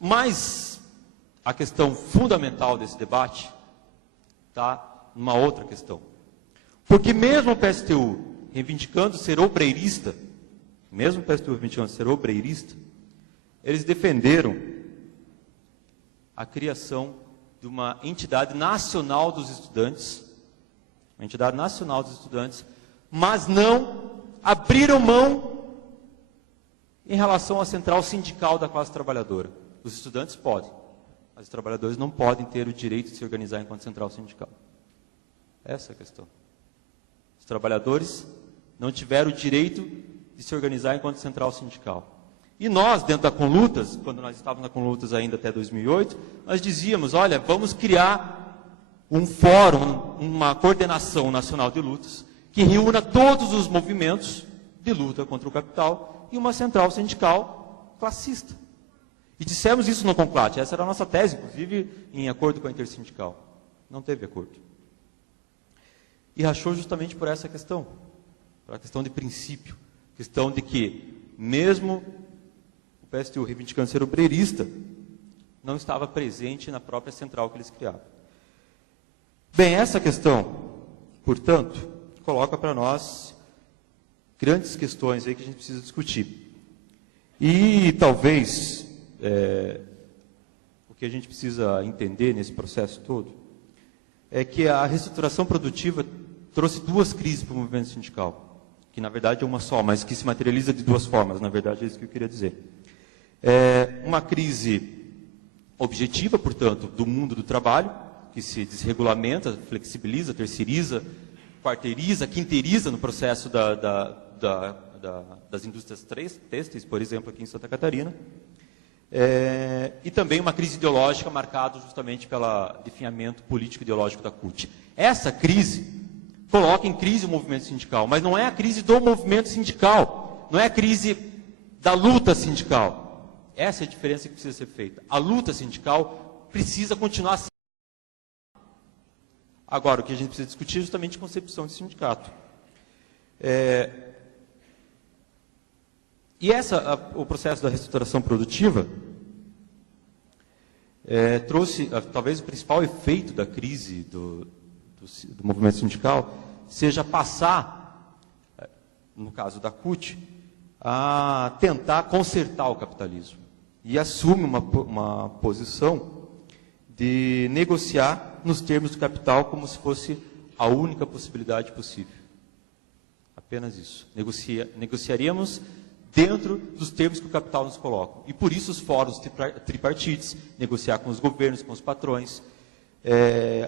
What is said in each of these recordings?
Mas a questão fundamental desse debate está numa outra questão. Porque mesmo o PSTU reivindicando ser obreirista, eles defenderam a criação de uma entidade nacional dos estudantes, mas não abriram mão em relação à central sindical da classe trabalhadora. Os estudantes podem, mas os trabalhadores não podem ter o direito de se organizar enquanto central sindical. Essa é a questão. Os trabalhadores não tiveram o direito de se organizar enquanto central sindical. E nós, dentro da Conlutas, quando nós estávamos na Conlutas ainda até 2008, nós dizíamos, olha, vamos criar um fórum, uma coordenação nacional de lutas, que reúna todos os movimentos de luta contra o capital e uma central sindical classista. E dissemos isso no Conclate, essa era a nossa tese, inclusive em acordo com a Intersindical. Não teve acordo. E rachou justamente por essa questão, por a questão de princípio, questão de que, mesmo o PSTU reivindicando ser obreirista, não estava presente na própria central que eles criavam. Bem, essa questão, portanto, coloca para nós grandes questões aí que a gente precisa discutir. E talvez o que a gente precisa entender nesse processo todo é que a reestruturação produtiva trouxe duas crises para o movimento sindical, que na verdade é uma só, mas que se materializa de duas formas, na verdade é isso que eu queria dizer. Uma crise objetiva, portanto, do mundo do trabalho, que se desregulamenta, flexibiliza, terceiriza, quarteiriza, quinteiriza no processo das indústrias têxteis, por exemplo, aqui em Santa Catarina. E também uma crise ideológica marcada justamente pelo definhamento político-ideológico da CUT. Essa crise coloca em crise o movimento sindical, mas não é a crise do movimento sindical, não é a crise da luta sindical. Essa é a diferença que precisa ser feita. A luta sindical precisa continuar sendo. Agora, o que a gente precisa discutir é justamente a concepção de sindicato. E o processo da reestruturação produtiva trouxe, talvez o principal efeito da crise do movimento sindical seja passar, no caso da CUT, a tentar consertar o capitalismo. E assume uma posição de negociar nos termos do capital como se fosse a única possibilidade possível. Apenas isso. Negociaríamos dentro dos termos que o capital nos coloca. E por isso os fóruns tripartites, negociar com os governos, com os patrões,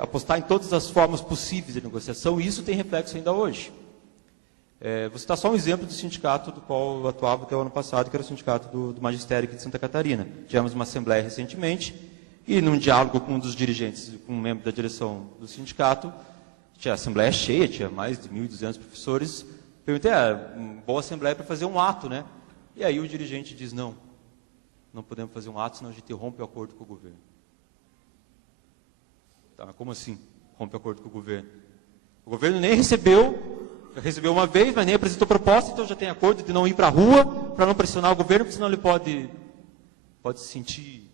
apostar em todas as formas possíveis de negociação, e isso tem reflexo ainda hoje. Vou citar só um exemplo do sindicato do qual eu atuava até o ano passado, que era o sindicato do magistério aqui de Santa Catarina. Tivemos uma assembleia recentemente, e num diálogo com um dos dirigentes, com um membro da direção do sindicato, tinha a assembleia cheia, tinha mais de 1.200 professores. Perguntei, uma boa assembleia para fazer um ato, né? E aí o dirigente diz, não podemos fazer um ato, senão a gente rompe o acordo com o governo. Tá, mas como assim, rompe o acordo com o governo? O governo nem recebeu uma vez, mas nem apresentou proposta, então já tem acordo de não ir para a rua, para não pressionar o governo, porque senão ele pode se sentir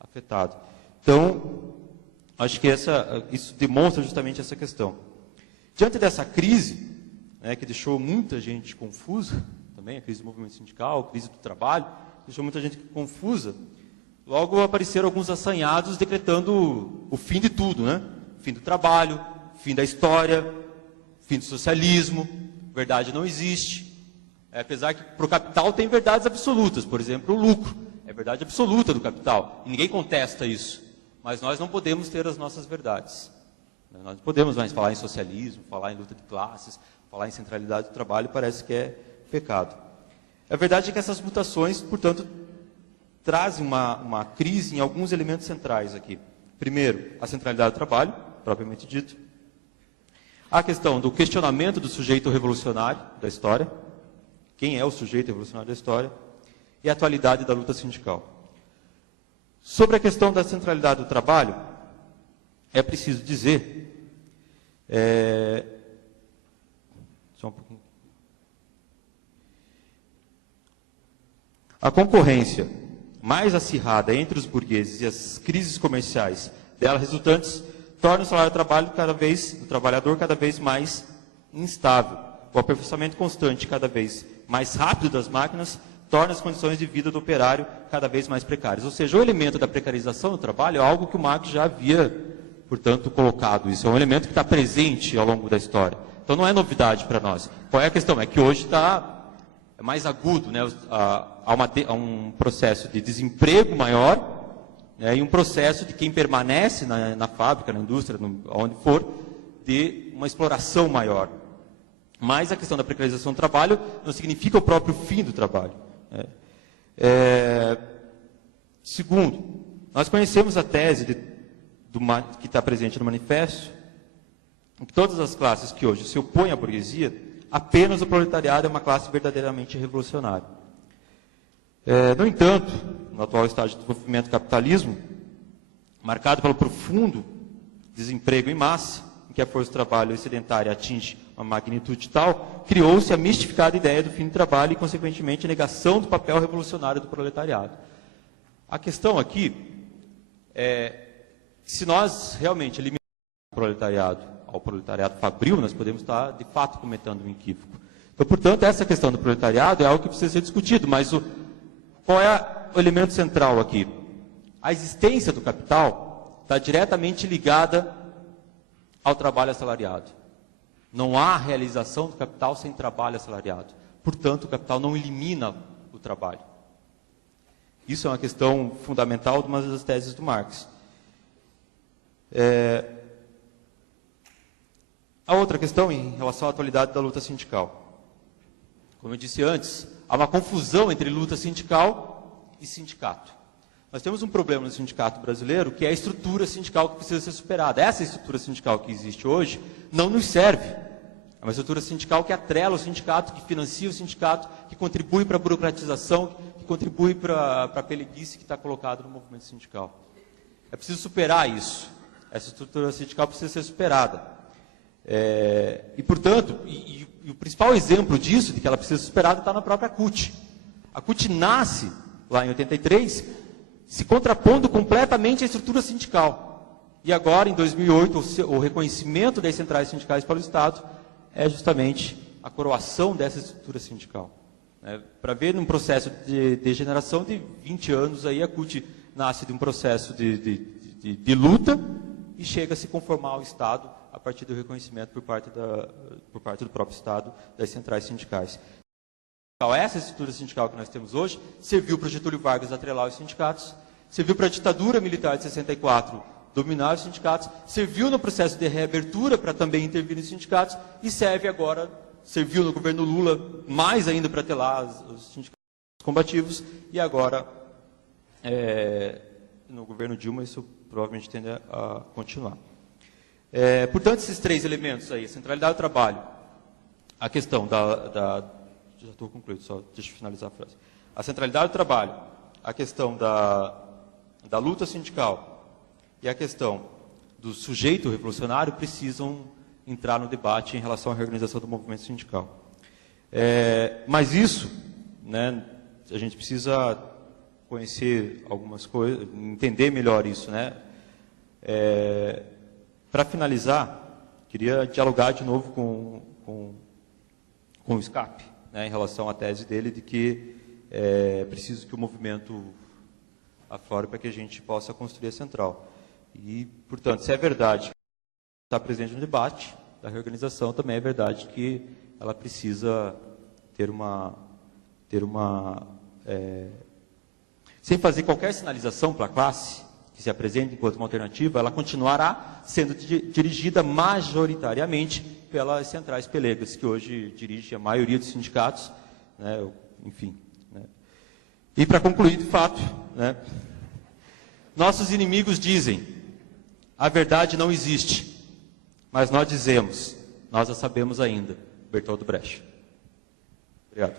afetado. Então, acho que isso demonstra justamente essa questão. Diante dessa crise, que deixou muita gente confusa, também a crise do movimento sindical, a crise do trabalho, deixou muita gente confusa, logo apareceram alguns assanhados decretando o fim de tudo, né? O fim do trabalho, o fim da história, fim do socialismo, verdade não existe. Apesar que para o capital tem verdades absolutas, por exemplo, o lucro é verdade absoluta do capital, e ninguém contesta isso, mas nós não podemos ter as nossas verdades. Nós não podemos mais falar em socialismo, falar em luta de classes, falar em centralidade do trabalho, parece que é pecado. A verdade é que essas mutações, portanto, trazem uma crise em alguns elementos centrais aqui. Primeiro, a centralidade do trabalho, propriamente dito. A questão do questionamento do sujeito revolucionário da história. Quem é o sujeito revolucionário da história? E a atualidade da luta sindical. Sobre a questão da centralidade do trabalho, é preciso dizer... Só um pouquinho. A concorrência mais acirrada entre os burgueses e as crises comerciais dela resultantes tornam o salário do trabalhador cada vez mais instável. O aperfeiçoamento constante, cada vez mais rápido das máquinas, torna as condições de vida do operário cada vez mais precárias. Ou seja, o elemento da precarização do trabalho é algo que o Marx já havia, portanto, colocado. Isso é um elemento que está presente ao longo da história. Então não é novidade para nós. Qual é a questão? É que hoje é mais agudo, né? Há um processo de desemprego maior, né? E um processo de quem permanece na fábrica, na indústria, onde for, de uma exploração maior. Mas a questão da precarização do trabalho não significa o próprio fim do trabalho. Segundo, nós conhecemos a tese que está presente no manifesto, em que todas as classes que hoje se opõem à burguesia, apenas o proletariado é uma classe verdadeiramente revolucionária. No entanto, no atual estágio de desenvolvimento do capitalismo, marcado pelo profundo desemprego em massa, em que a força de trabalho sedentária atinge uma magnitude tal, criou-se a mistificada ideia do fim do trabalho e, consequentemente, a negação do papel revolucionário do proletariado. A questão aqui é, se nós realmente eliminarmos o proletariado ao proletariado fabril, nós podemos estar, de fato, cometendo um equívoco. Então, portanto, essa questão do proletariado é algo que precisa ser discutido, mas qual é o elemento central aqui? A existência do capital está diretamente ligada ao trabalho assalariado. Não há realização do capital sem trabalho assalariado. Portanto, o capital não elimina o trabalho. Isso é uma questão fundamental de uma das teses do Marx. A outra questão em relação à atualidade da luta sindical. Como eu disse antes, há uma confusão entre luta sindical e sindicato. Nós temos um problema no sindicato brasileiro, que é a estrutura sindical que precisa ser superada. Essa estrutura sindical que existe hoje não nos serve. É uma estrutura sindical que atrela o sindicato, que financia o sindicato, que contribui para a burocratização, que contribui para a peleguice que está colocada no movimento sindical. É preciso superar isso. Essa estrutura sindical precisa ser superada. Portanto, o principal exemplo disso, de que ela precisa ser superada, está na própria CUT. A CUT nasce, lá em 83, se contrapondo completamente à estrutura sindical. E agora, em 2008, o reconhecimento das centrais sindicais pelo Estado é justamente a coroação dessa estrutura sindical. Para ver num processo de degeneração de 20 anos, aí a CUT nasce de um processo de luta e chega a se conformar ao Estado a partir do reconhecimento por parte do próprio Estado das centrais sindicais. Essa estrutura sindical que nós temos hoje serviu para Getúlio Vargas atrelar os sindicatos, serviu para a ditadura militar de 64 dominar os sindicatos, serviu no processo de reabertura para também intervir nos sindicatos e serviu no governo Lula mais ainda para atelar os sindicatos combativos e agora no governo Dilma isso provavelmente tende a continuar. Portanto, esses três elementos aí, a centralidade do trabalho, a questão já estou concluído, só deixa eu finalizar a frase. A centralidade do trabalho, a questão da luta sindical e a questão do sujeito revolucionário precisam entrar no debate em relação à reorganização do movimento sindical. Mas isso, né, a gente precisa conhecer algumas coisas, entender melhor isso, né? Para finalizar, queria dialogar de novo com o Scapi, né, em relação à tese dele de que é preciso que o movimento aflore para que a gente possa construir a central. E, portanto, se é verdade que está presente no debate da reorganização, também é verdade que ela precisa ter sem fazer qualquer sinalização para a classe que se apresenta enquanto uma alternativa, ela continuará sendo dirigida majoritariamente pelas centrais pelegas, que hoje dirigem a maioria dos sindicatos, né, enfim. Né. E para concluir, de fato, né, nossos inimigos dizem, a verdade não existe, mas nós dizemos, nós a sabemos ainda. Bertolt Brecht. Obrigado.